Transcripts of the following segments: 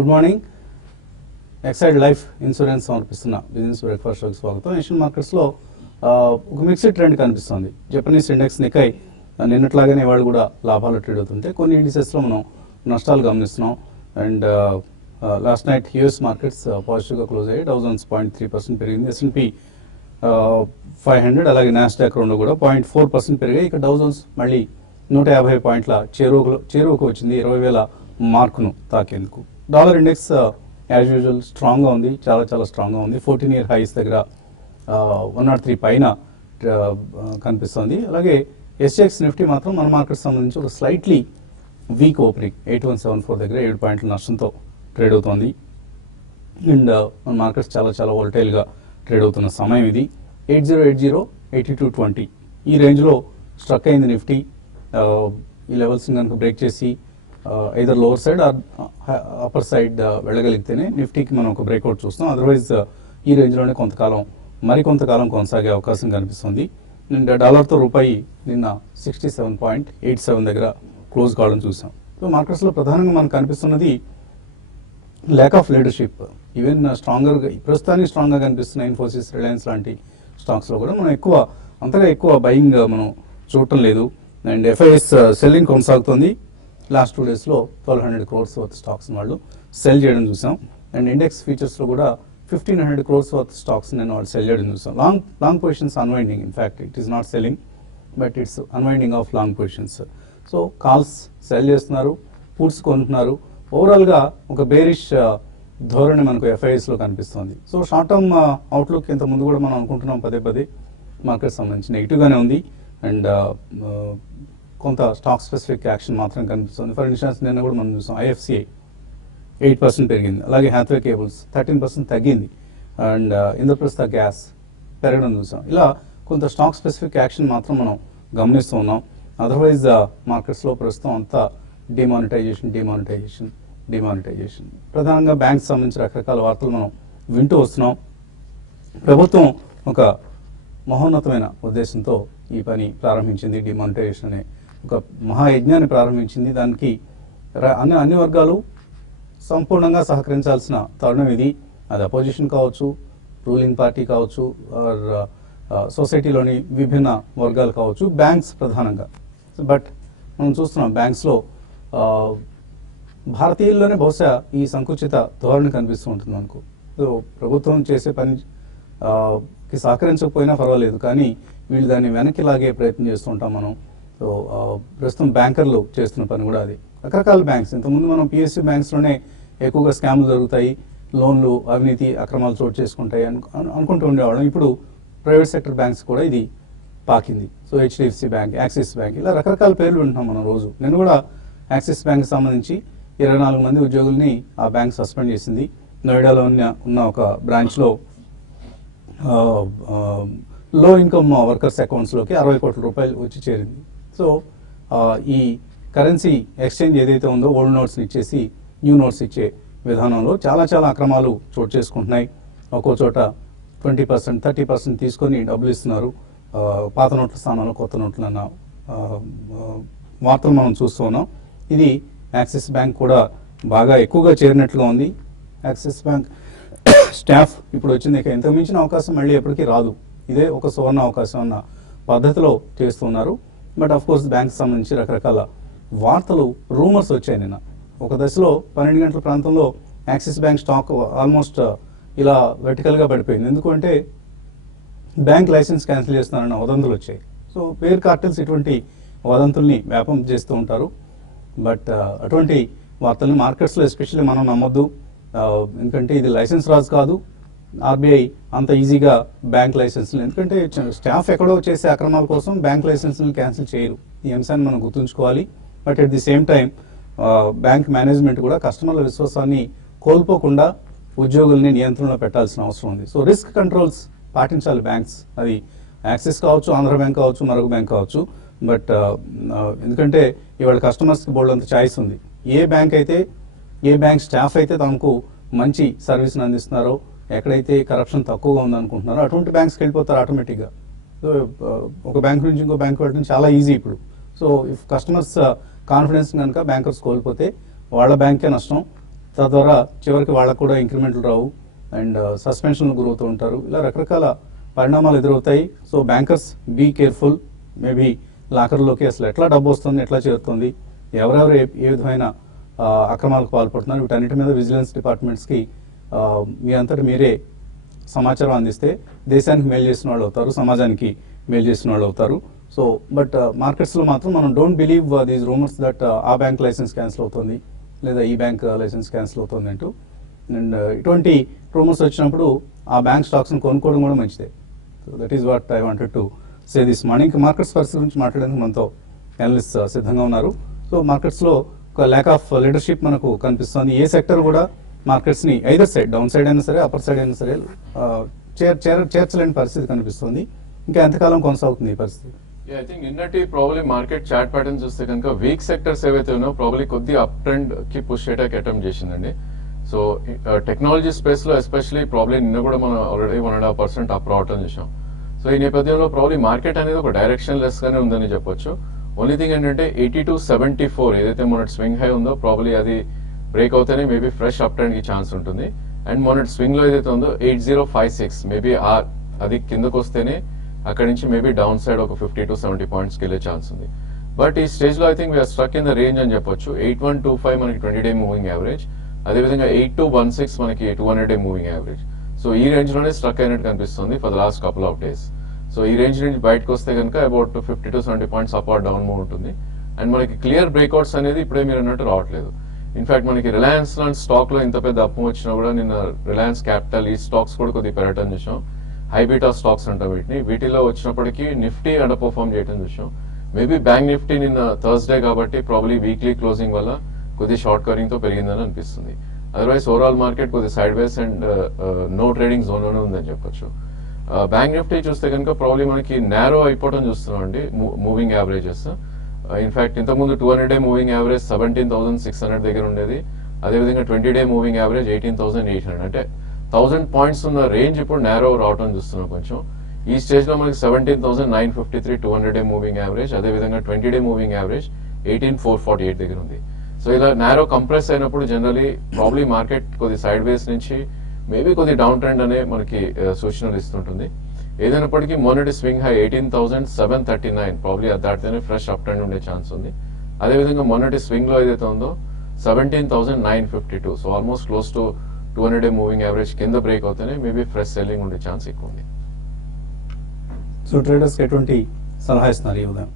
Good morning. Exide life insurance సమర్పిస్తున్న business breakfast షోకి స్వాగతం. ఏషియన్ మార్కెట్స్లో ఒక మిక్స్డ్ ట్రెండ్ కనిపిస్తుంది. జపనీస్ ఇండెక్స్ నికై నిన్నట్లాగానే వాళ్ళు కూడా లాభాలు ట్రేడ్ అవుతుంటే కొన్ని ఇండిసెస్లో మనం నష్టాలు గమనిస్తున్నాం. And last night US markets పాజిటివ్గా క్లోజ్ అయ్యాయి. డౌ జోన్స్ 0.3% పెరిగింది. S&P 500 అలాగే నాస్డాక్ రెండు కూడా 0.4% పెరిగాయి. ఇక డౌ జోన్స్ మళ్ళీ 150 పాయింట్ల చేరువకు వచ్చింది. 20,000 మార్కును తాకేందుకు. డాలర్ ఇండెక్స్ యాజ్ యూజువల్ స్ట్రాంగ్గా ఉంది, చాలా స్ట్రాంగ్గా ఉంది. 14-year హైస్ దగ్గర 103 పైన కనిపిస్తుంది. అలాగే SGX నిఫ్టీ మాత్రం మన మార్కెట్ సంబంధించి ఒక స్లైట్లీ వీక్ ఓపెనింగ్ 8174 దగ్గర 7 పాయింట్ల నష్టంతో ట్రేడ్ అవుతోంది. అండ్ మన మార్కెట్స్ చాలా వోల్టైల్గా ట్రేడ్ అవుతున్న సమయం ఇది. 8080 8220 ఈ రేంజ్లో స్ట్రక్ అయింది నిఫ్టీ. ఈ లెవెల్స్ కనుక బ్రేక్ చేసి either lower side or upper side వెళ్ళగలిగితేనే నిఫ్టీకి మనం ఒక బ్రేక్అవుట్ చూస్తాం. అదర్వైజ్ ఈ రేంజ్లోనే మరికొంతకాలం కొనసాగే అవకాశం కనిపిస్తుంది. అండ్ డాలర్తో రూపాయి నిన్న 67.87 దగ్గర క్లోజ్ కావడం చూసాం. సో మార్కెట్స్లో ప్రధానంగా మనకు కనిపిస్తున్నది ల్యాక్ ఆఫ్ లీడర్షిప్. ఈవెన్ ప్రస్తుతానికి స్ట్రాంగ్గా కనిపిస్తున్న ఇన్ఫోసిస్, రిలయన్స్ లాంటి స్టాక్స్లో కూడా మనం అంతగా ఎక్కువ బయింగ్ మనం చూడటం లేదు. అండ్ FIS సెల్లింగ్ కొనసాగుతుంది. లాస్ట్ 2 డేస్లో 1200 crores వర్త్ స్టాక్స్ వాళ్ళు సెల్ చేయడం చూసాం. అండ్ ఇండెక్స్ ఫీచర్స్లో కూడా 1500 crores వర్త్ స్టాక్స్ నేను వాళ్ళు సెల్ చేయడం చూసాం. Long positions unwinding. In fact it is not selling but it's unwinding of long positions. So calls cell చేస్తున్నారు, పుట్స్ కొంటున్నారు. ఓవరాల్గా ఒక బేరిష్ ధోరణి మనకు FISలో కనిపిస్తుంది. సో షార్ట్ టర్మ్ అవుట్లుక్ ఇంత ముందు కూడా మనం అనుకుంటున్నాం పదే మార్కెట్ సంబంధించి నెగిటివ్గానే ఉంది. అండ్ కొంత స్టాక్ స్పెసిఫిక్ యాక్షన్ మాత్రం కనిపిస్తుంది. ఫర్ ఇన్స్టెన్స్ నిన్న కూడా మనం చూసాం IFCI 8% పెరిగింది. అలాగే హ్యాత్వే కేబుల్స్ 13% తగ్గింది. అండ్ ఇంద్రప్రస్థ గ్యాస్ పెరగడం చూసాం. ఇలా కొంత స్టాక్ స్పెసిఫిక్ యాక్షన్ మాత్రం మనం గమనిస్తూ ఉన్నాం. అదర్వైజ్ మార్కెట్స్లో ప్రస్తుతం అంతా డిమానిటైజేషన్. ప్రధానంగా బ్యాంక్స్ సంబంధించి రకరకాల వార్తలు మనం వింటూ వస్తున్నాం. ప్రభుత్వం ఒక మహోన్నతమైన ఉద్దేశంతో ఈ పని ప్రారంభించింది. డిమానిటైజేషన్ అనే ఒక మహాయజ్ఞాన్ని ప్రారంభించింది. దానికి అన్ని వర్గాలు సంపూర్ణంగా సహకరించాల్సిన తరుణం ఇది. అది అపోజిషన్ కావచ్చు, రూలింగ్ పార్టీ కావచ్చు, ఆర్ సొసైటీలోని విభిన్న వర్గాలు కావచ్చు, బ్యాంక్స్ ప్రధానంగా. బట్ మనం చూస్తున్నాం బ్యాంక్స్లో భారతీయుల్లోనే బహుశా ఈ సంకుచిత ధోరణి కనిపిస్తూ ఉంటుంది మనకు. సో ప్రభుత్వం చేసే పనికి సహకరించకపోయినా పర్వాలేదు, కానీ వీళ్ళు దాన్ని వెనక్కి లాగే ప్రయత్నం చేస్తూ ఉంటాం మనం. సో ప్రస్తుతం బ్యాంకర్లు చేస్తున్న పని కూడా అది. రకరకాల బ్యాంక్స్, ఇంతకుముందు మనం PSU బ్యాంక్స్లోనే ఎక్కువగా స్కామ్లు జరుగుతాయి, లోన్లు అవినీతి అక్రమాలు చోటు చేసుకుంటాయి అనుకుంటూ ఉండేవాళ్ళం. ఇప్పుడు ప్రైవేట్ సెక్టర్ బ్యాంక్స్ కూడా ఇది పాకింది. So HDFC bank, Axis bank, ఇలా రకరకాల పేర్లు వింటున్నాం మనం రోజు. నేను కూడా యాక్సిస్ బ్యాంక్ సంబంధించి 24 మంది ఉద్యోగుల్ని ఆ బ్యాంక్ సస్పెండ్ చేసింది. నోయిడాలో ఉన్న ఒక బ్రాంచ్లో లో ఇన్కమ్ వర్కర్స్ అకౌంట్స్లోకి 60 కోట్ల రూపాయలు వచ్చి చేరింది. సో ఈ కరెన్సీ ఎక్స్చేంజ్ ఏదైతే ఉందో ఓల్డ్ నోట్స్ని ఇచ్చేసి న్యూ నోట్స్ ఇచ్చే విధానంలో చాలా చాలా చోటు చేసుకుంటున్నాయి. ఒక్కో చోట 20%, 30% తీసుకొని డబ్బులు ఇస్తున్నారు. పాత నోట్ల స్థానంలో కొత్త నోట్లు అన్న వార్తలు మనం చూస్తూ ఉన్నాం. ఇది యాక్సిస్ బ్యాంక్ కూడా బాగా ఎక్కువగా చేరినట్లుగా ఉంది. యాక్సిస్ బ్యాంక్ స్టాఫ్ ఇప్పుడు వచ్చింది. ఇక ఇంతకు మించిన అవకాశం మళ్ళీ ఎప్పటికీ రాదు. ఇదే ఒక సువర్ణ అవకాశం అన్న పద్ధతిలో చేస్తున్నారు. బట్ ఆఫ్ కోర్స్ బ్యాంక్ సంబంధించి రకరకాల వార్తలు, రూమర్స్ వచ్చాయి. నిన్న ఒక దశలో 12 గంటల ప్రాంతంలో యాక్సిస్ బ్యాంక్ స్టాక్ ఆల్మోస్ట్ ఇలా వెర్టికల్గా పడిపోయింది. ఎందుకంటే బ్యాంక్ లైసెన్స్ క్యాన్సిల్ చేస్తున్నారన్న వదంతులు వచ్చాయి. సో పేర్ కార్టెల్స్ ఇటువంటి వదంతుల్ని వ్యాపం చేస్తూ ఉంటారు. బట్ అటువంటి వార్తల్ని మార్కెట్స్లో ఎస్పెషల్లీ మనం నమ్మొద్దు. ఎందుకంటే ఇది లైసెన్స్ రాజు కాదు. RBI అంత ఈజీగా బ్యాంక్ లైసెన్స్లు, ఎందుకంటే స్టాఫ్ ఎక్కడో చేసే అక్రమాల కోసం బ్యాంక్ లైసెన్స్ని క్యాన్సిల్ చేయరు. ఈ అంశాన్ని మనం గుర్తుంచుకోవాలి. But at the same time bank management కూడా కస్టమర్ల విశ్వాసాన్ని కోల్పోకుండా ఉద్యోగుల్ని నియంత్రణలో పెట్టాల్సిన అవసరం ఉంది. సో రిస్క్ కంట్రోల్స్ పాటించాలి బ్యాంక్స్. అది యాక్సిస్ కావచ్చు, ఆంధ్ర బ్యాంక్ కావచ్చు, మరొక బ్యాంక్ కావచ్చు. బట్ ఎందుకంటే ఇవాళ కస్టమర్స్కి బోల్డ్ అంత ఛాయిస్ ఉంది. ఏ బ్యాంక్ స్టాఫ్ అయితే తమకు మంచి సర్వీస్ని అందిస్తున్నారో, ఎక్కడైతే కరప్షన్ తక్కువగా ఉందనుకుంటున్నారో అటువంటి బ్యాంక్స్కి వెళ్ళిపోతారు ఆటోమేటిక్గా. సో ఒక బ్యాంక్ నుంచి ఇంకో బ్యాంక్ వెళ్ళడం చాలా ఈజీ ఇప్పుడు. సో ఇఫ్ కస్టమర్స్ కాన్ఫిడెన్స్ కనుక బ్యాంకర్స్ కోల్పోతే వాళ్ళ బ్యాంకే నష్టం. తద్వారా చివరికి వాళ్ళకు కూడా ఇంక్రిమెంట్లు రావు అండ్ సస్పెన్షన్లు గురవుతూ ఉంటారు. ఇలా రకరకాల పరిణామాలు ఎదురవుతాయి. So bankers be careful. Maybe లాకర్లోకి అసలు ఎట్లా డబ్బు వస్తుంది, ఎట్లా చేరుతుంది, ఎవరెవరు ఏ విధమైన అక్రమాలకు పాల్పడుతున్నారు, వీటన్నిటి మీద విజిలెన్స్ డిపార్ట్మెంట్స్కి మీ అంతటి మీరే సమాచారం అందిస్తే దేశానికి మేలు చేసిన వాళ్ళు అవుతారు, సమాజానికి మేలు చేసిన వాళ్ళు అవుతారు. సో బట్ మార్కెట్స్లో మాత్రం మనం don't believe these rumours that ఆ బ్యాంక్ లైసెన్స్ క్యాన్సిల్ అవుతుంది లేదా ఈ బ్యాంక్ లైసెన్స్ క్యాన్సిల్ అవుతుంది అంటూ. అండ్ ఇటువంటి రూమర్స్ వచ్చినప్పుడు ఆ బ్యాంక్ స్టాక్స్ని కొనుక్కోవడం కూడా మంచిదే. So that is what I wanted to say this morning. Markets పరిస్థితి గురించి మాట్లాడేందుకు మనతో అనలిస్ట్ సిద్ధంగా ఉన్నారు. సో మార్కెట్స్లో ఒక ల్యాక్ ఆఫ్ లీడర్షిప్ మనకు కనిపిస్తుంది. ఏ సెక్టర్ కూడా మార్కెట్స్ని ఐదర్ సైడ్, డౌన్ సైడ్ అయినా సరే అప్పర్ సైడ్ అయినా సరే చేర్చలేని పరిస్థితి కనిపిస్తుంది. ఇంకా ఎంతకాలం కొనసాగుతుంది ఈ పరిస్థితి? ఐ థింక్ నిన్నటి ప్రాబ్లీ మార్కెట్ చార్ట్ ప్యాటర్న్ చూస్తే కనుక వీక్ సెక్టర్స్ ఏవైతే ఉన్నాయో ప్రాబ్లీ కొద్ది అప్ ట్రెండ్ కి పుష్ చేయడానికి అటెంప్ట్ చేసిందండి. సో టెక్నాలజీ స్పేస్ లో ఎస్పెషల్లీ ప్రాబ్లీ నిన్న కూడా మనం ఆల్రెడీ 1.5% అప్ రావటం చూసాం. సో ఈ నేపథ్యంలో ప్రాబ్లీ మార్కెట్ అనేది ఒక డైరెక్షన్ లెస్ గానే ఉందని చెప్పొచ్చు. ఓన్లీ థింగ్ ఏంటంటే 82.74 ఏదైతే మొన్నటి స్వింగ్ హై ఉందో ప్రాబ్లీ అది బ్రేక్ అవుతేనే మేబీ ఫ్రెష్ అప్ ట్రెండ్ కి ఛాన్స్ ఉంటుంది. అండ్ మొన్నటి స్వింగ్ లో ఏదైతే ఉందో 8056 మేబీ అది కిందకు వస్తేనే అక్కడ నుంచి మేబీ డౌన్ సైడ్ ఒక 50 to 70 పాయింట్స్కి వెళ్ళే ఛాన్స్ ఉంది. బట్ ఈ స్టేజ్ లో I think we are struck in the range అని చెప్పొచ్చు. 8125 మనకి 20-day మూవింగ్ యావరేజ్, అదేవిధంగా 8216 మనకి 200-day మూవింగ్ యావరేజ్. సో ఈ రేంజ్ లోనే స్ట్రక్ అయినట్టు కనిపిస్తుంది for the last couple of days. So ఈ రేంజ్ నుంచి బయటకు వస్తే కనుక about 50 to 70 points up or down move ఉంటుంది. అండ్ మనకి క్లియర్ బ్రేక్అవుట్స్ అనేది ఇప్పుడే మీరు అన్నట్టు రావట్లేదు. ఇన్ఫాక్ట్ మనకి రిలయన్స్ లాంటి స్టాక్ లో ఇంత పెద్ద అప్పు వచ్చినా కూడా నిన్న రిలయన్స్ క్యాపిటల్ ఈ స్టాక్స్ కూడా కొద్దిగా పెరగటం చూసాం. హైబీటా స్టాక్స్ అంటాం వీటిలో వచ్చినప్పటికీ నిఫ్టీ అండర్ పర్ఫార్మ్ చేయడం చూసాం. మేబీ బ్యాంక్ నిఫ్టీ నిన్న థర్స్డే కాబట్టి ప్రాబ్లీ వీక్లీ క్లోజింగ్ వల్ల కొద్ది షార్ట్ కవరింగ్ తో పెరిగిందని అనిపిస్తుంది. అదర్వైజ్ ఓవరాల్ మార్కెట్ కొద్ది sideways and no trading zone లోనే ఉందని చెప్పొచ్చు. బ్యాంక్ నిఫ్టీ చూస్తే కనుక ప్రాబ్లీ మనకి నేరో అయిపోవడం చూస్తున్నాం అండి మూవింగ్ యావరేజెస్. ఇన్ఫాక్ట్ ఇంతకుముందు 200-day మూవింగ్ యావరేజ్ 17,600 దగ్గర ఉండేది. అదేవిధంగా 20-day మూవింగ్ యావరేజ్ 18,800. అంటే 1000 పాయింట్స్ ఉన్న రేంజ్ ఇప్పుడు నేరో రావడం చూస్తున్నాం కొంచెం. ఈ స్టేజ్ లో మనకి 17,953 200-day మూవింగ్ యావరేజ్, అదేవిధంగా 20-day మూవింగ్ యావరేజ్ 18,448 దగ్గర ఉంది. సో ఇలా నేరో కంప్రెస్ అయినప్పుడు జనరలీ ప్రాబ్లీ మార్కెట్ కొద్ది సైడ్ వేస్ నుంచి మేబీ కొద్ది డౌన్ ట్రెండ్ అనే మనకి సూచనలు ఇస్తుంటుంది. ఏదైనప్పటికీ మొన్నటి స్వింగ్ హై 18,739 ప్రాబ్లీ అది దాటితేనే ఫ్రెష్ అప్ ట్రెండ్ ఉండే ఛాన్స్ ఉంది. అదేవిధంగా మొన్నటి స్వింగ్ లో ఏదైతే ఉందో 17,952, so almost close to 200-day moving average కింద బ్రేక్ అవుతేనే మేబీ ఫ్రెష్ సెల్లింగ్ ఉండే ఛాన్స్ ఎక్కువ ఉంది. సో ట్రేడర్స్ ఎటువంటి సలహా ఇస్తున్నారు ఈ ఉదయం?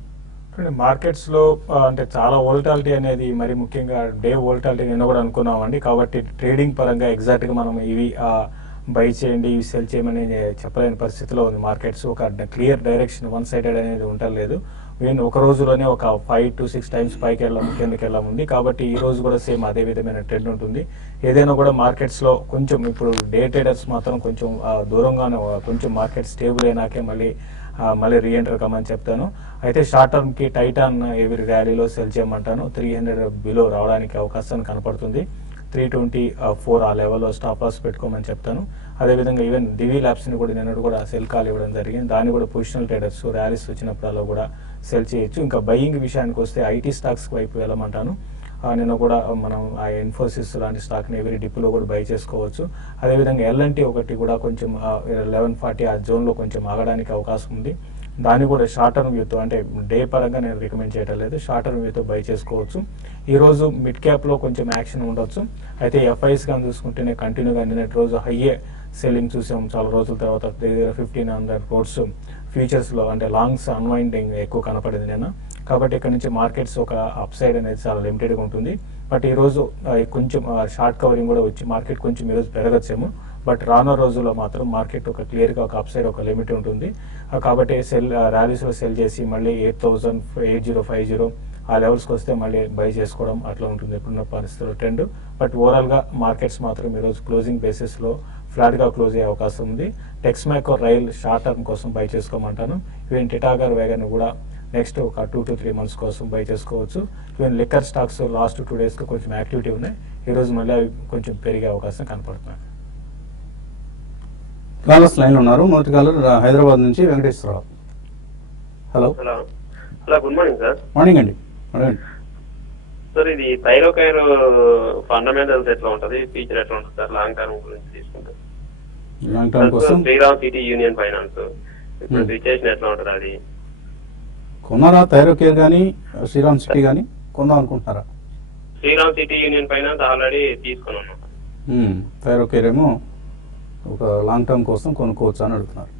మార్కెట్స్ లో అంటే చాలా వోల్టాలిటీ అనేది, మరి ముఖ్యంగా డే వోల్టాలిటీ నిన్న కూడా అనుకున్నామండి. కాబట్టి ట్రేడింగ్ పరంగా ఎగ్జాక్ట్ గా మనం ఇవి బై చేయండి ఇవి సెల్ చేయమని చెప్పలేని పరిస్థితిలో ఉంది మార్కెట్స్. ఒక క్లియర్ డైరెక్షన్ వన్ సైడెడ్ అనేది ఉండలేదు. ఈవెన్ ఒక రోజులోనే ఒక 5 to 6 times పైకి వెళ్ళాము కిందకి వెళ్ళాముంది. కాబట్టి ఈ రోజు కూడా సేమ్ అదే విధమైన ట్రెండ్ ఉంటుంది. ఏదైనా కూడా మార్కెట్స్ లో కొంచెం ఇప్పుడు డే ట్రేడర్స్ మాత్రం కొంచెం దూరంగానే కొంచెం మార్కెట్ స్టేబుల్ అయినాకే మళ్ళీ రీఎంటర్ కమ్మని చెప్తాను. అయితే షార్ట్ టర్మ్ కి టైటాన్ ఎవరి ర్యాలీలో సెల్ చేయమంటాను. 300 బిలో రావడానికి అవకాశం కనపడుతుంది. 324 ఆ లెవెల్లో స్టాప్ లాస్ పెట్టుకోమని చెప్తాను. అదేవిధంగా ఈవెన్ దివి ల్యాబ్స్ ని కూడా నిన్నటి కూడా సెల్ కాల్ ఇవ్వడం జరిగింది. దాన్ని కూడా పొజిషనల్ ట్రేడర్స్ ర్యాలీస్ వచ్చినప్పుడు కూడా సెల్ చేయొచ్చు. ఇంకా బయింగ్ విషయానికి వస్తే ఐటీ స్టాక్స్ వైపు వెళ్ళమంటాను. నిన్న కూడా మనం ఆ ఇన్ఫోసిస్ లాంటి స్టాక్ ని ఎవరి డిప్లో కూడా బై చేసుకోవచ్చు. అదేవిధంగా ఎల్ఎన్టీ ఒకటి కూడా కొంచెం 1140 ఆ జోన్ లో కొంచెం ఆగడానికి అవకాశం ఉంది. దాన్ని కూడా షార్ట్ టర్మ్ వ్యూతో, అంటే డే పరంగా నేను రికమెండ్ చేయడం లేదు, షార్ట్ టర్మ్ వ్యూతో బై చేసుకోవచ్చు. ఈ రోజు మిడ్ క్యాప్ లో కొంచెం యాక్షన్ ఉండొచ్చు. అయితే ఎఫ్ఐస్ గా చూసుకుంటేనే కంటిన్యూగా నిన్నటి రోజు హైయే సెల్లింగ్ చూసాం. చాలా రోజుల తర్వాత 1500 crores ఫ్యూచర్స్ లో, అంటే లాంగ్స్ అన్వైండింగ్ ఎక్కువ కనపడింది నిన్న. కాబట్టి ఇక్కడ నుంచి మార్కెట్స్ ఒక అప్ సైడ్ అనేది చాలా లిమిటెడ్గా ఉంటుంది. బట్ ఈ రోజు కొంచెం షార్ట్ కవరింగ్ కూడా వచ్చి మార్కెట్ కొంచెం ఈరోజు పెరగచ్చేమో. బట్ రానున్న రోజుల్లో మాత్రం మార్కెట్ ఒక క్లియర్గా ఒక అప్ సైడ్ ఒక లిమిట్ ఉంటుంది. కాబట్టి ర్యాలీస్లో సెల్ చేసి మళ్ళీ 8050 ఆ లెవెల్స్కి వస్తే మళ్ళీ బై చేసుకోవడం అట్లా ఉంటుంది ఇప్పుడున్న పరిస్థితుల్లో ట్రెండ్. బట్ ఓవరాల్గా మార్కెట్స్ మాత్రం ఈరోజు క్లోజింగ్ బేసిస్లో ఫ్లాట్గా క్లోజ్ అయ్యే అవకాశం ఉంది. టెక్స్మాకో రైల్ షార్ట్ టర్మ్ కోసం బై చేసుకోమంటాను. ఈవెన్ టిటాగర్ వేగన్ కూడా నెక్స్ట్ ఒక 2 to 3 months కోసం బై చేసుకోవచ్చు. Even liquor stocks last 2 days కొంచెం యాక్టివిటీ ఉన్నాయి. ఈరోజు మళ్ళీ అవి కొంచెం పెరిగే అవకాశం కనపడుతున్నాయి. కాలర్స్ లైన్ ఉన్నారు. మొదటి కాలర్ హైదరాబాద్ నుంచి Venkateswararao. Hello. Hello good morning sir. Morning అండి. సార్ ఇది థైరోకైర్ ఫండమెంటల్స్ ఎట్లా ఉంటది, ఫీచర్ ఎట్లా ఉంటుంది సార్ లాంగ్ టర్మ్ గురించి తీసుకుంటారు? లాంగ్ టర్మ్ కోసం శ్రీరామ్ సిటీ యూనియన్ ఫైనాన్స్ ఇప్పుడు సిచ్యుయేషన్ ఎట్లా ఉంటుంది అది? కొన్నారా థైరోకేర్ కానీ శ్రీరామ్ సిటీ కానీ కొందాం అనుకుంటున్నారా? Shriram City Union Finance already తీసుకుని ఉన్నాం. థైరోకేర్ ఏమో ఒక లాంగ్ టర్మ్ కోసం కొనుక్కోవచ్చు అని అడుగుతున్నారు.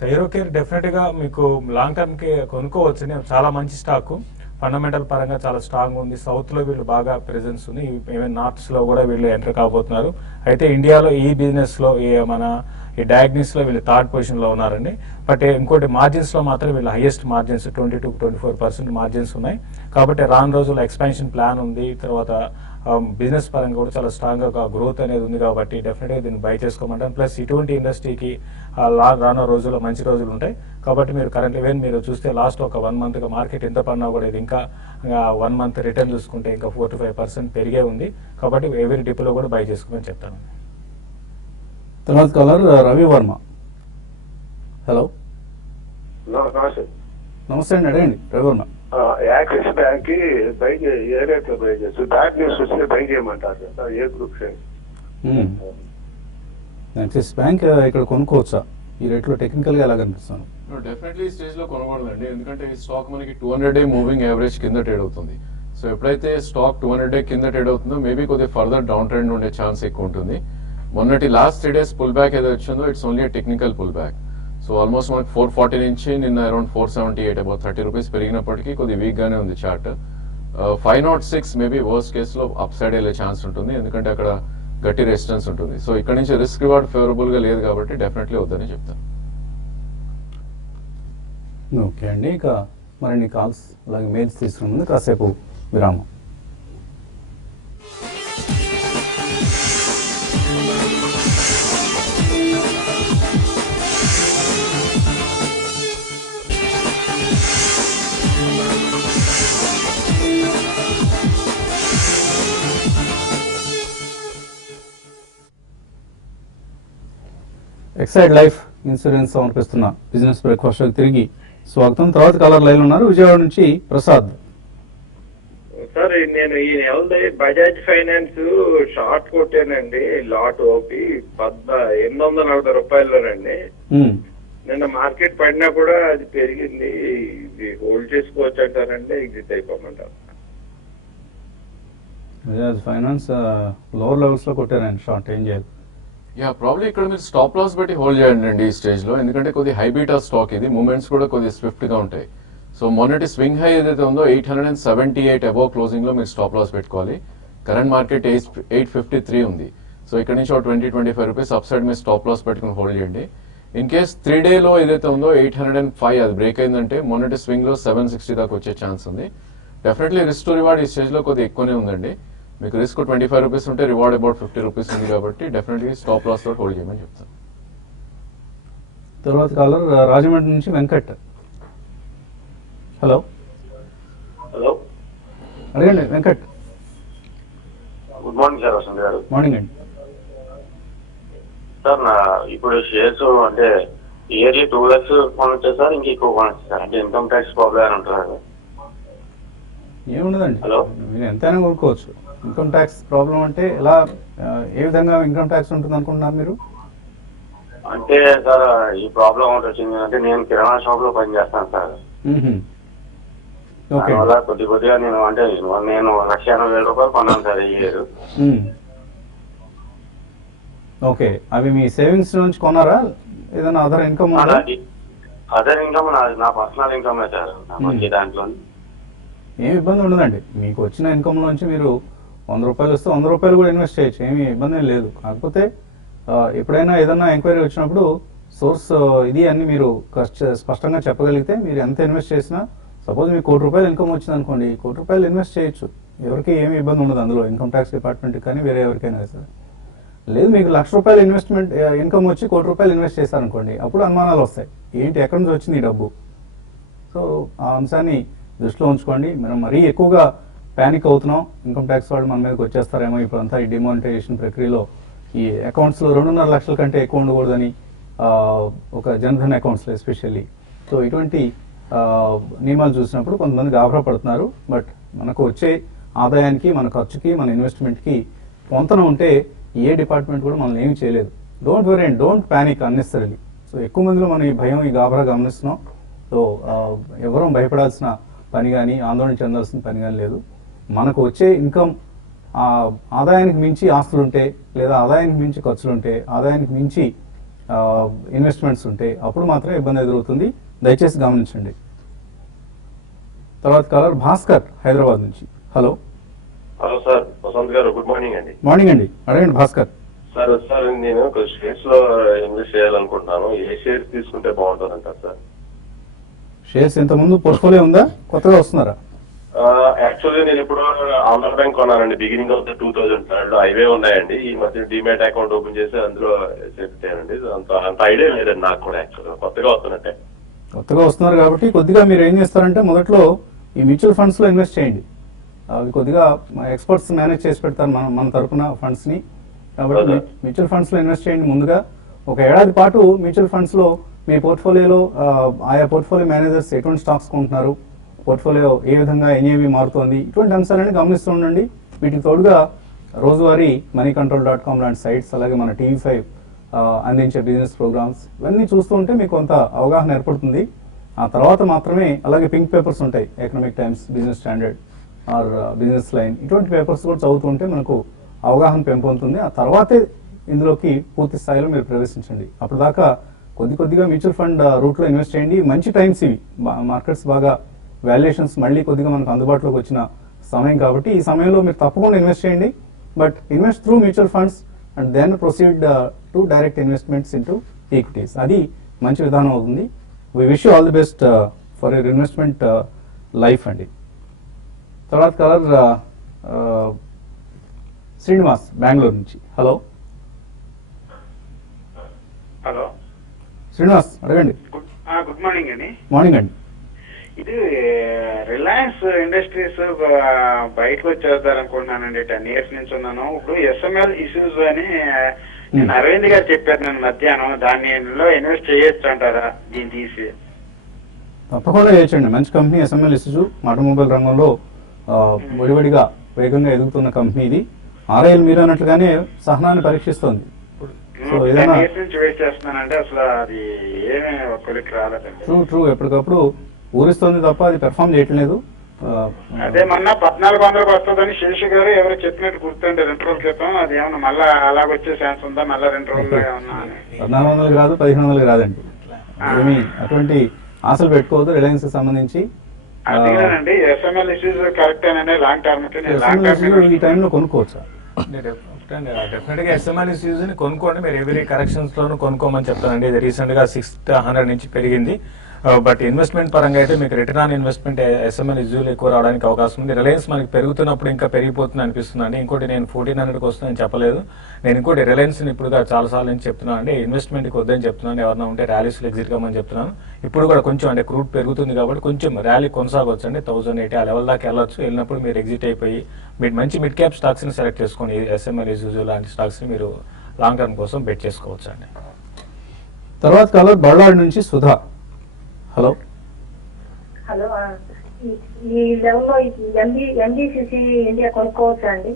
థైరోకేర్ డెఫినెట్ గా మీకు లాంగ్ టర్మ్ కి కొనుక్కోవచ్చు. చాలా మంచి స్టాక్, ఫండమెంటల్ పరంగా చాలా స్ట్రాంగ్ ఉంది. సౌత్ లో వీళ్ళు బాగా ప్రెజెన్స్ ఉంది, ఈవెన్ నార్త్స్ లో కూడా వీళ్ళు ఎంటర్ కాబోతున్నారు. అయితే ఇండియాలో ఈ బిజినెస్ లో మన ఈ డయాగ్నిస్ లో వీళ్ళు థర్డ్ పొజిషన్ లో ఉన్నారండి. బట్ ఇంకోటి మార్జిన్స్ లో మాత్రం వీళ్ళు హైయెస్ట్ మార్జిన్స్ 22-24% మార్జిన్స్ ఉన్నాయి. కాబట్టి రాను రోజుల్లో ఎక్స్పాన్షన్ ప్లాన్ ఉంది. తర్వాత బిజినెస్ పరంగా కూడా చాలా స్ట్రాంగ్ గా గ్రోత్ అనేది ఉంది. కాబట్టి డెఫినెట్ గా దీన్ని బై చేసుకోమంటాను. ప్లస్ ఇటువంటి ఇండస్ట్రీకి రానున్న రోజుల్లో మంచి రోజులు ఉంటాయి. కాబట్టి మీరు కరెంట్ ఈవెన్ మీరు చూస్తే లాస్ట్ ఒక 1 మంత్ గా మార్కెట్ ఎంత పడినా కూడా ఇది ఇంకా 1 మంత్ రిటర్న్ చూసుకుంటే ఇంకా 4-5% పెరిగే ఉంది. కాబట్టి ఎవరి డిప్లో కూడా బై చేసుకోమని చెప్తాను. తర్వాత కాలర్ రవి వర్మ. హలో, నమస్తే. నమస్తే అండి, అడగండి రవి వర్మ. యాక్సిస్ బ్యాంక్ కి బై ఏ రేట్ లో బై చేస్తారు? బ్యాక్ న్యూస్ వస్తే బై చేయమంటారు సార్, ఏ గ్రూప్? యాక్సిస్ బ్యాంక్ ఇక్కడ కొనుక్కోవచ్చా ఈ రేట్లో? టెక్నికల్గా ఎలా కనిపిస్తుంది? డెఫినెట్లీ ఈ స్టేజ్ లో కొనకూడదండి, ఎందుకంటే ఈ స్టాక్ మనకి 200-day మూవింగ్ యావరేజ్ కింద ట్రేడ్ అవుతుంది. సో ఎప్పుడైతే స్టాక్ 200-day కింద ట్రేడ్ అవుతుందో మేబీ కొద్దిగా ఫర్దర్ డౌన్ ట్రెండ్ ఉండే ఛాన్స్ ఎక్కువ ఉంటుంది. మొన్నటి లాస్ట్ 3 days పుల్ బ్యాక్ ఏదో వచ్చిందో it's only technical pull back. So almost మనకి 440 నుంచి నిన్న అరౌండ్ 478, అబౌట్ 30 రూపీస్ పెరిగినప్పటికీ కొద్దిగా వీక్ గానే ఉంది చార్ట్. 506 మేబీ వర్స్ట్ కేస్ లో అప్ సైడ్ వెళ్ళే ఛాన్స్ ఉంటుంది, ఎందుకంటే అక్కడ గట్టి రెసిస్టెన్స్ ఉంటుంది. సో ఇక్కడ నుంచి రిస్క్ రివార్డ్ ఫేవరబుల్ గా లేదు కాబట్టి డెఫినెట్లీ వద్దని చెప్తాను. ఓకే అండి, ఇక మరిన్ని కాల్స్ అలాగే మెయిల్స్ తీసుకునే ముందు కాసేపు విరామం. ఎక్సైడ్ లైఫ్ ఇన్సూరెన్స్ సమర్పిస్తున్న బిజినెస్ బ్రేక్ఫాస్ట్ తిరిగి స్వాగతం. తర్వాత కాలర్ లైన్ ఉన్నారు, విజయవాడ నుంచి ప్రసాద్. సార్ నేను ఈ నెలది బజాజ్ ఫైనాన్స్ షార్ట్ కొట్టానండి, లాట్ ఓపి 840 రూపాయల్లోనండి. నిన్న మార్కెట్ పడినా కూడా అది పెరిగింది, ఇది హోల్డ్ చేసుకోవచ్చు అంటారండి, ఎగ్జిట్ అయిపోమంటారు? బజాజ్ ఫైనాన్స్ లోవర్ లెవెల్స్ లో కొట్టారండి షార్ట్, ఏం చేయాలి? యా, ప్రాబ్లీ ఇక్కడ మీరు స్టాప్ లాస్ పెట్టి హోల్డ్ చేయండి ఈ స్టేజ్ లో, ఎందుకంటే కొద్ది హై బీటా స్టాక్ ఇది, మూమెంట్స్ కూడా కొద్ది స్విఫ్ట్ గా ఉంటాయి. సో మొన్నటి స్వింగ్ హై ఏదైతే ఉందో 878 అబౌవ్ క్లోజింగ్ లో మీరు స్టాప్ లాస్ పెట్టుకోవాలి. కరెంట్ మార్కెట్ 853 ఉంది. సో ఇక్కడ నుంచి 20-25 రూపీస్ అప్ సైడ్ మీరు స్టాప్ లాస్ పెట్టుకుని హోల్డ్ చేయండి. ఇన్ కేస్ 3 day లో ఏదైతే ఉందో 805 అది బ్రేక్ అయిందంటే మొన్నటి స్వింగ్ లో 760 దాకా వచ్చే ఛాన్స్ ఉంది. డెఫినెట్లీ రిస్క్ టు రివార్డ్ ఈ స్టేజ్ లో కొద్దిగా ఎక్కువనే ఉందండి. మీకు రిస్క్ 25 రూపీస్ ఉంటే రివార్డ్ అబౌట్ 50 రూపీస్ ఉంది, కాబట్టి డెఫినెట్లీ స్టాప్ లాస్ తోటి హోల్డ్ చేయమని చెప్తాను. తర్వాత కాలర్ రాజమండ్రి నుంచి వెంకట్. హలో, హలో, అడగండి Venkat. Good morning sir, Vasanth గారు. మార్నింగ్ అండి. సార్ నా ఇప్పుడు షేర్స్ అంటే ఇయర్లీ 2 lakhs కొనొచ్చా సార్, ఇంక ఎక్కువ కొనొచ్చా సార్? అంటే ఇన్కమ్ ట్యాక్స్ ప్రాబ్లం అని అంటున్నారు. ఏముండదండి, హలో, మీరు ఎంతైనా కొనుక్కోవచ్చు. ఇన్కమ్ ట్యాక్స్ ప్రాబ్లం అంటే ఎలా, ఏ విధంగా ఇన్కమ్ ట్యాక్స్ ఉంటుంది అనుకుంటున్నారు మీరు? అంటే సార్ ఈ ప్రాబ్లం ఒకటి వచ్చింది అంటే నేను కిరాణా షాప్ లో పనిచేస్తాను సార్. ఓకే, దానివల్ల కొద్దిగా నేను అంటే నేను 1,80,000 రూపాయలు కొన్నాను సార్ ఈ ఇయర్. ఓకే, అవి మీ సేవింగ్స్ నుంచి కొన్నారా? ఏదైనా అదర్ ఇన్కమ్ ఉందా? అదర్ ఇన్కమ్ నా పర్సనల్ ఇన్కమ్ సార్, నాకు వచ్చే దాంట్లో ఏమి ఇబ్బంది ఉండదండి. మీకు వచ్చిన ఇన్కమ్ నుంచి మీరు 100 రూపాయలు వస్తే 100 రూపాయలు కూడా ఇన్వెస్ట్ చేయొచ్చు, ఏమి ఇబ్బంది ఏం లేదు. కాకపోతే ఎప్పుడైనా ఏదైనా ఎంక్వైరీ వచ్చినప్పుడు సోర్స్ ఇది అన్ని మీరు స్పష్టంగా చెప్పగలిగితే మీరు ఎంత ఇన్వెస్ట్ చేసినా, సపోజ్ మీకు 1 కోటి రూపాయలు ఇన్కమ్ వచ్చింది అనుకోండి, 1 కోటి రూపాయలు ఇన్వెస్ట్ చేయొచ్చు, ఎవరికి ఏమి ఇబ్బంది ఉండదు అందులో, ఇన్కమ్ ట్యాక్స్ డిపార్ట్మెంట్కి కానీ వేరే ఎవరికైనా సరే. లేదు మీకు 1,00,000 రూపాయలు ఇన్వెస్ట్మెంట్ ఇన్కమ్ వచ్చి 1 కోటి రూపాయలు ఇన్వెస్ట్ చేశారనుకోండి, అప్పుడు అనుమానాలు వస్తాయి, ఏంటి ఎక్కడి నుంచి వచ్చింది ఈ డబ్బు. సో ఆ అంశాన్ని దృష్టిలో ఉంచుకోండి. మనం మరీ ఎక్కువగా ప్యానిక్ అవుతున్నాం, ఇన్కమ్ ట్యాక్స్ వాళ్ళు మన మీదకి వచ్చేస్తారేమో, ఇప్పుడంతా ఈ డిమానిటైజేషన్ ప్రక్రియలో ఈ అకౌంట్స్లో 2.5 లక్షల కంటే ఎక్కువ ఉండకూడదని ఒక జన్ధన్ అకౌంట్స్లో ఎస్పెషల్లీ. సో ఇటువంటి నియమాలు చూసినప్పుడు కొంతమంది గాబరా పడుతున్నారు. బట్ మనకు వచ్చే ఆదాయానికి, మన ఖర్చుకి, మన ఇన్వెస్ట్మెంట్కి పొంతన ఉంటే ఏ డిపార్ట్మెంట్ కూడా మనల్ని ఏమీ చేయలేదు. Don't worry and don't panic unnecessarily. So ఎక్కువ మందిలో మనం ఈ భయం, ఈ గాబరా గమనిస్తున్నాం. సో ఎవరూ భయపడాల్సిన పని కానీ, ఆందోళన చెందాల్సిన పని కానీ లేదు. మనకు వచ్చే ఇన్కమ్ ఆదాయానికి మించి ఆస్తులుంటే, లేదా ఆదాయానికి మించి ఖర్చులుంటే, ఆదాయానికి మించి ఇన్వెస్ట్మెంట్స్ ఉంటే అప్పుడు మాత్రమే ఇబ్బంది ఎదురవుతుంది. దయచేసి గమనించండి. తర్వాత కాలర్ భాస్కర్ హైదరాబాద్ నుంచి. హలో సార్, వసంత్ గారు, గుడ్ మార్నింగ్ అండి. మార్నింగ్ అండి, అడగండి భాస్కర్. సార్ నేను షేర్స్ లో ఇన్వెస్ట్ చేయాలనుకుంటున్నాను. ఏ షేర్స్ తీసుకుంటే బాగుంటుంది అంటారు సార్? షేర్స్ ఇంతకుముందు పోర్ట్ఫోలియో ఉందా, కొత్తగా వస్తున్నారా? యాక్చువల్లీ నేను ఇప్పుడు ఆంధ్ర బ్యాంక్ కొన్నానండి. బిగినింగ్ ఆఫ్ ద 2003 లో అవే ఉన్నాయండి. ఈ మధ్య డిమాట్ అకౌంట్ ఓపెన్ చేసి అందులో చెప్తానండి. అంత ఐడియా లేదండి నాకు కూడా. యాక్చువల్గా కొత్తగా వస్తున్నట్టే. కొత్తగా వస్తున్నారు కాబట్టి కొద్దిగా మీరు ఏం చేస్తారంటే మొదట్లో ఈ మ్యూచువల్ ఫండ్స్ లో ఇన్వెస్ట్ చేయండి. అవి కొద్దిగా ఎక్స్పర్ట్స్ మేనేజ్ చేసి పెడతారు మన తరపున ఫండ్స్ ని. కాబట్టి మ్యూచువల్ ఫండ్స్ లో ఇన్వెస్ట్ చేయండి. ముందుగా ఒక ఏడాది పాటు మ్యూచువల్ ఫండ్స్ లో మీ పోర్ట్ఫోలియోలో ఆయా పోర్ట్ఫోలియో మేనేజర్స్ ఎటువంటి స్టాక్స్ కొంటున్నారు, పోర్ట్ఫోలియో ఏ విధంగా ఎన్ఏవి మారుతోంది, ఇటువంటి అంశాలని గమనిస్తూ ఉండండి. వీటికి తోడుగా రోజువారీ moneycontrol.com లాంటి సైట్స్, అలాగే మన TV5 అందించే బిజినెస్ ప్రోగ్రామ్స్, ఇవన్నీ చూస్తూ ఉంటే మీకు కొంత అవగాహన ఏర్పడుతుంది. ఆ తర్వాత మాత్రమే, అలాగే పింక్ పేపర్స్ ఉంటాయి, economic times, business standard or business line, ఇటువంటి పేపర్స్ కూడా చదువుతుంటే మనకు అవగాహన పెంపొందుతుంది. ఆ తర్వాతే ఇందులోకి పూర్తి స్థాయిలో మీరు ప్రవేశించండి. అప్పటిదాకా కొద్దిగా మ్యూచువల్ ఫండ్ రూట్లో ఇన్వెస్ట్ చేయండి. మంచి టైమ్స్ ఇవి. మార్కెట్స్ బాగా వాల్యుయేషన్స్ మళ్ళీ కొద్దిగా మనకు అందుబాటులోకి వచ్చిన సమయం కాబట్టి ఈ సమయంలో మీరు తప్పకుండా ఇన్వెస్ట్ చేయండి. But invest through mutual funds and then proceed to direct investments into equities. అది మంచి విధానం అవుతుంది. We wish you all the best for your investment life అండి. తర్వాత కలర్ శ్రీనివాస్ బెంగళూరు నుంచి. హలో హలో శ్రీనివాస్, అడగండి. గుడ్ మార్నింగ్ అండి. మార్నింగ్ అండి. ఇది రిలయన్స్ ఇండస్ట్రీస్ బయటకు వచ్చేద్దారనుకుంటున్నానండి. 10 years నుంచి ఉన్నాను. ఇప్పుడు SML ఇష్యూస్ అని నేను అరవింద్ గారు చెప్పారు నేను మధ్యాహ్నం. దానిలో ఇన్వెస్ట్ చేయొచ్చు అంటారా దీన్ని తీసి? తప్పకుండా చేయొచ్చండి. మంచి కంపెనీ SML ఇష్యూ. ఆటోమొబైల్ రంగంలో విడివిడిగా వేగంగా ఎదుగుతున్న కంపెనీ ఇది. RIL మీరు అన్నట్లుగానే సహనాన్ని పరీక్షిస్తోంది. సో 10 years నుంచి వెయిట్ చేస్తున్నానంటే అసలు అది ఏమీ ఒక్కరికి రాలేదండి. ట్రూ ఎప్పటికప్పుడు ఊరిస్తుంది తప్ప అది పెర్ఫామ్ చేయట్లేదు. అదే మొన్న 1400 వస్తుందని శేషు గారు ఎవరు చెప్పినట్టు గుర్తుండే 2 రోజుల క్రితం. అది ఏమన్నా మళ్ళా అలాగొచ్చే ఛాన్స్ ఉందా? మళ్ళా 2 రోజుల్లో ఏమన్నా? 1400 కాదు, 1500 కాదండి. ఏమి అటువంటి ఆశలు పెట్టుకోవద్దు రిలయన్స్ కి సంబంధించి. అదేనండి SML ఇష్యూస్ కరెక్టేనండి. లాంగ్ టర్మ్ ఈ టైంలో కొనుక్కోవచ్చా? డెఫినెట్ గా SML ఇష్యూస్ ని కొనుక్కోండి. మీరు ఎవరీ కరెక్షన్స్ లోను కొనుక్కోమని చెప్తానండి. ఇది రీసెంట్ గా 600 నుంచి పెరిగింది. బట్ ఇన్వెస్ట్మెంట్ పరంగా అయితే మీకు రిటర్న్ ఆన్ ఇన్వెస్ట్మెంట్ SML ఇష్యూలు ఎక్కువ రావడానికి అవకాశం ఉంది. రిలయన్స్ మనకి పెరుగుతున్నప్పుడు ఇంకా పెరిగిపోతుంది అనిపిస్తుంది అండి. ఇంకోటి నేను 1400కి వస్తుందని చెప్పలేదు. నేను ఇంకోటి రిలయన్స్ ఇప్పుడు చాలా సార్లు నుంచి చెప్తున్నాను అండి, ఇన్వెస్ట్మెంట్కి వద్దని చెప్తున్నాను. ఎవరైనా ఉంటే ర్యాలీస్లో ఎగ్జిట్ కమ్మని చెప్తున్నాను. ఇప్పుడు కూడా కొంచెం అంటే క్రూడ్ పెరుగుతుంది కాబట్టి కొంచెం ర్యాలీ కొనసాగవచ్చు అండి. 1080 ఆ లెవెల్ దాకా వెళ్ళొచ్చు. వెళ్ళినప్పుడు మీరు ఎగ్జిట్ అయిపోయి మీరు మంచి మిడ్ క్యాప్ స్టాక్స్ని సెలెక్ట్ చేసుకోండి. SML ఇష్యూస్ లాంటి స్టాక్స్ని మీరు లాంగ్ టర్మ్ కోసం బెట్ చేసుకోవచ్చు అండి. తర్వాత కాలర్ బళ్ళారి నుంచి సుధా. హలో హలో, ఈ లెవెల్లో MBCC ఇండియా కొనుక్కోవచ్చా అండి?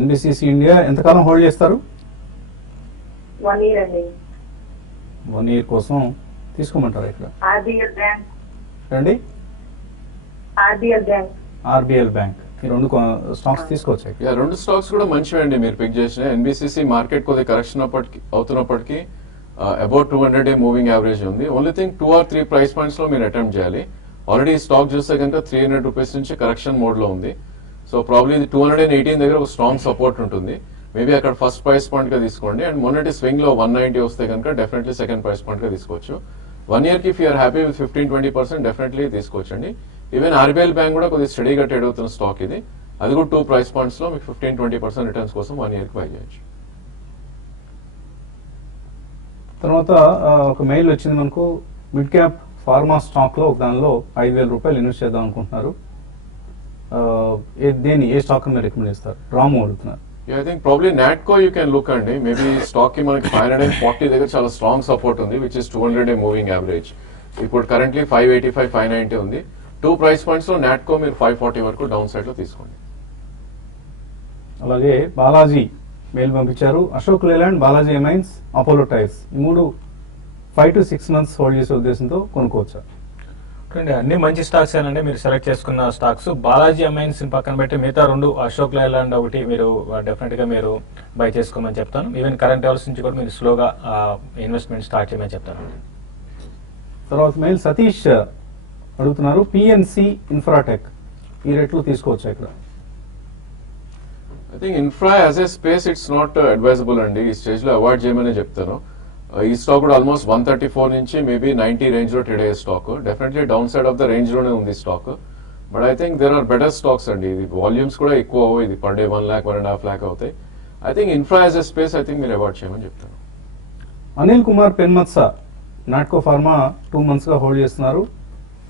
NBCC ఇండియా ఎంతకాలం హోల్డ్ చేస్తారు? 1 year అండి. 1 year కోసం తీసుకోమంటారా? ఇక్కడ RBL బ్యాంక్ రండి. RBL బ్యాంక్ ఈ 2 స్టాక్స్ తీసుకోవచ్చు. 2 స్టాక్స్ కూడా మంచివి అండి మీరు పిక్ చేసిన. NBCC మార్కెట్ కొద్దిగా కరెక్షన్ అవుతున్నప్పటికీ అబౌట్ 200-day మూవింగ్ యావరేజ్ ఉంది. Only thing 2 or 3 price points లో మీరు అటెంప్ట్ చేయాలి. ఆల్రెడీ స్టాక్ చూస్తే కనుక 300 రూపీస్ నుంచి కరెక్షన్ మోడ్ లో ఉంది. సో ప్రాబ్లీ ఇది 218 దగ్గర ఒక స్ట్రాంగ్ సపోర్ట్ ఉంటుంది. మేబీ అక్కడ ఫస్ట్ ప్రైస్ పాయింట్ గా తీసుకోండి. అండ్ మొన్నటి స్వింగ్ లో 190 వస్తే కనుక డెఫినెట్లీ సెకండ్ ప్రైస్ పాయింట్ గా తీసుకోవచ్చు. 1 year కి if you are happy with 15-20% definitely తీసుకోవచ్చండి. ఈవెన్ RBL బ్యాంక్ కూడా కొద్దిగా స్టడీగా ట్రేడ్ అవుతున్న స్టాక్ ఇది. అది కూడా 2 ప్రైస్ పాయింట్స్ లో మీకు 15-20% రిటర్న్స్ కోసం 1 year కి బై చేయొచ్చు. తర్వాత ఒక మెయిల్ వచ్చింది మనకు. మిడ్ క్యాప్ ఫార్మా స్టాక్ లో దానిలో 5,000 రూపాయలు ఇన్వెస్ట్ చేద్దాం అనుకుంటున్నారు. ఏ స్టాక్ మీరు రికమెండ్ చేస్తారు? రాము అడుగుతున్నారు. I think probably Natco you can look అండి. మేబీ స్టాక్ కి మనకి 540 దగ్గర చాలా స్ట్రాంగ్ సపోర్ట్ ఉంది, which is 200-day moving average. ఇప్పుడు కరెంట్లీ 585-590 ఉంది. 2 ప్రైస్ పాయింట్స్ లో నాట్కో మీరు 540 వరకు డౌన్ సైడ్ లో తీసుకోండి. అలాగే బాలాజీ మెయిల్ పంపించారు. Ashok Leyland, Balaji Amines, Apollo Tyres ఈ 3 5 to 6 months హోల్డ్ చేసే ఉద్దేశంతో కొనుక్కోవచ్చా? చూడండి, అన్ని మంచి స్టాక్స్ ఏనండి మీరు సెలెక్ట్ చేసుకున్న స్టాక్స్. బాలాజీ అమైన్స్ పక్కన పెట్టి మిగతా 2 అశోక్ లేలాండ్ ఒకటి మీరు డెఫినెట్ గా మీరు బై చేసుకోమని చెప్తాను. ఈవెన్ కరెంట్ లెవెల్స్ నుంచి కూడా మీరు స్లోగా ఇన్వెస్ట్మెంట్ స్టార్ట్ చేయమని చెప్తాను. తర్వాత మెయిల్ సతీష్ అడుగుతున్నారు, పిఎన్సి ఇన్ఫ్రాటెక్ ఈ రేట్లు తీసుకోవచ్చా ఇక్కడ? I think infra as a space it's not advisable అండి. ఈ స్టేజ్ లో అవాయిడ్ చేయమని చెప్తాను. ఈ స్టాక్ కూడా ఆల్మోస్ట్ 134 నుంచి మేబీ 90 రేంజ్ లో ట్రేడ్ అయ్యే stock. Definitely downside of the range లోనే ఉంది stock. But I think there are better stocks అండి. ఇది వాల్యూమ్స్ కూడా ఎక్కువ అవ్వవు. ఇది పర్ డే 1 lakh 1.5 lakh అవుతాయి. I think infra as a space I think మీరు అవాయిడ్ చేయమని చెప్తాను. అనిల్ కుమార్ పెన్మత్స నాట్కో ఫార్మా 2 months గా హోల్డ్ చేస్తున్నారు.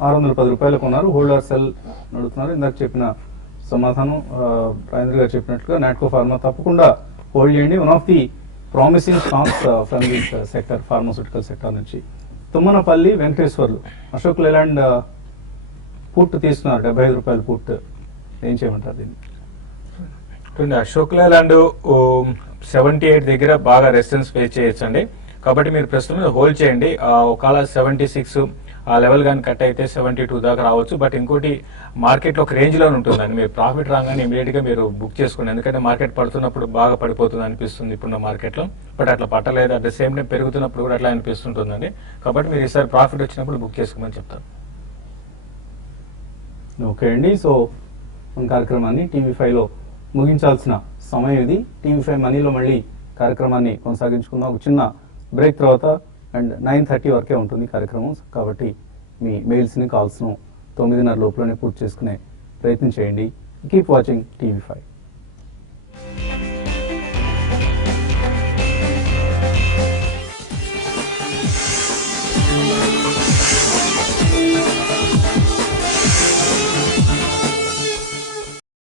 610 రూపాయలకు ఉన్నారు. హోల్డ్ ఆర్ సెల్ అడుగుతున్నారు. ఇందాక చెప్పిన సమాధానం రాజేంద్ర గారు చెప్పినట్లుగా నాట్కో ఫార్మా తప్పకుండా హోల్డ్ చేయండి. One of the promising stocks from this sector, pharmaceutical sector నుంచి. తుమ్మనపల్లి వెంకటేశ్వర్లు అశోక్ లేలాండ్ పుట్ తీసుకున్నారు, 75 రూపాయల పుట్. ఏం చేయమంటారు దీన్ని? అశోక్ లేలాండ్ 78 దగ్గర బాగా రెసిస్టెన్స్ ఫేస్ చేయొచ్చండి. కాబట్టి మీరు ప్రస్తుతం హోల్డ్ చేయండి. ఒకవేళ 76 ఆ లెవెల్ కానీ కట్ అయితే 72 దాకా రావచ్చు. బట్ ఇంకోటి మార్కెట్లో ఒక రేంజ్ లో ఉంటుందండి. మీరు ప్రాఫిట్ రాగానే ఇమీడియట్ గా మీరు బుక్ చేసుకోండి. ఎందుకంటే మార్కెట్ పడుతున్నప్పుడు బాగా పడిపోతుంది అనిపిస్తుంది ఇప్పుడున్న మార్కెట్లో. బట్ అట్లా పట్టలేదు. అట్ ద సేమ్ టైం పెరుగుతున్నప్పుడు కూడా అట్లా అనిపిస్తుంటుందండి. కాబట్టి మీరు ఈసారి ప్రాఫిట్ వచ్చినప్పుడు బుక్ చేసుకోమని చెప్తాను. ఓకే అండి. సో మన కార్యక్రమాన్ని TV5లో ముగించాల్సిన సమయం ఇది. TV5 మనీలో మళ్ళీ కార్యక్రమాన్ని కొనసాగించుకుందాం. ఒక చిన్న బ్రేక్ తర్వాత అండ్ 9:30 వరకే ఉంటుంది కార్యక్రమం. కాబట్టి మీ మెయిల్స్ని, కాల్స్ను 9:30 లోపలనే పూర్తి చేసుకునే ప్రయత్నం చేయండి. Keep watching TV5.